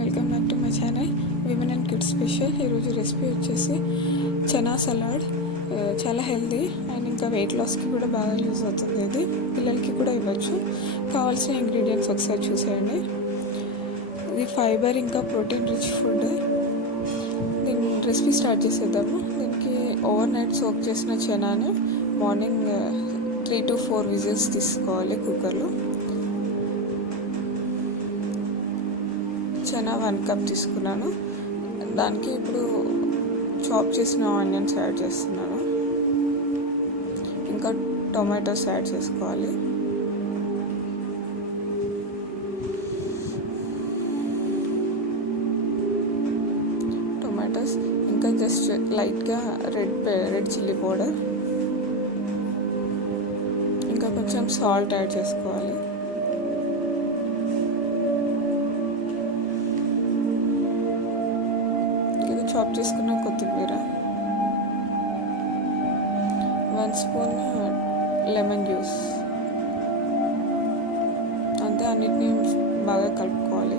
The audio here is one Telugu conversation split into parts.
Welcome back to my channel women and kids special. ఈరోజు రెసిపీ వచ్చేసి చనా సలాడ్. చాలా హెల్దీ అండ్ ఇంకా వెయిట్ లాస్కి కూడా బాగా యూజ్ అవుతుంది. ఇది పిల్లలకి కూడా ఇవ్వచ్చు. కావాల్సిన ఇంగ్రీడియంట్స్ ఒకసారి చూసేయండి. ఇది ఫైబర్ ఇంకా ప్రోటీన్ రిచ్ ఫుడ్. దీని రెసిపీ స్టార్ట్ చేసేద్దాము. దీనికి ఓవర్ నైట్ సోక్ చేసిన చనాను మార్నింగ్ 3 to 4 విజిల్స్ తీసుకోవాలి కుక్కర్లో. చనా 1 కప్ తీసుకున్నాను. దానికి ఇప్పుడు చాప్ చేసిన ఆనియన్స్ యాడ్ చేస్తున్నాను. ఇంకా టొమాటోస్ యాడ్ చేసుకోవాలి. టొమాటోస్ ఇంకా జస్ట్ లైట్గా రెడ్ చిల్లీ పౌడర్, ఇంకా కొంచెం సాల్ట్ యాడ్ చేసుకోవాలి. చాప్ చేసుకున్న కొత్తిమీర, 1 స్పూన్ లెమన్ జ్యూస్, అంతే. అన్నిటినీ బాగా కలుపుకోవాలి.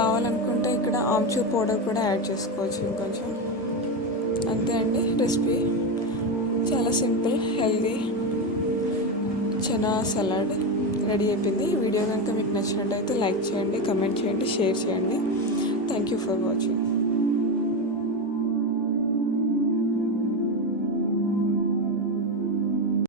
కావాలనుకుంటే ఇక్కడ ఆమ్చూర్ పౌడర్ కూడా యాడ్ చేసుకోవచ్చు ఇంకొంచెం. అంతే అండి, రెసిపీ చాలా simple, healthy chana salad ready అయిపోయింది. వీడియో కనుక మీకు నచ్చినట్టయితే లైక్ చేయండి, కమెంట్ చేయండి, షేర్ చేయండి. Thank you for watching.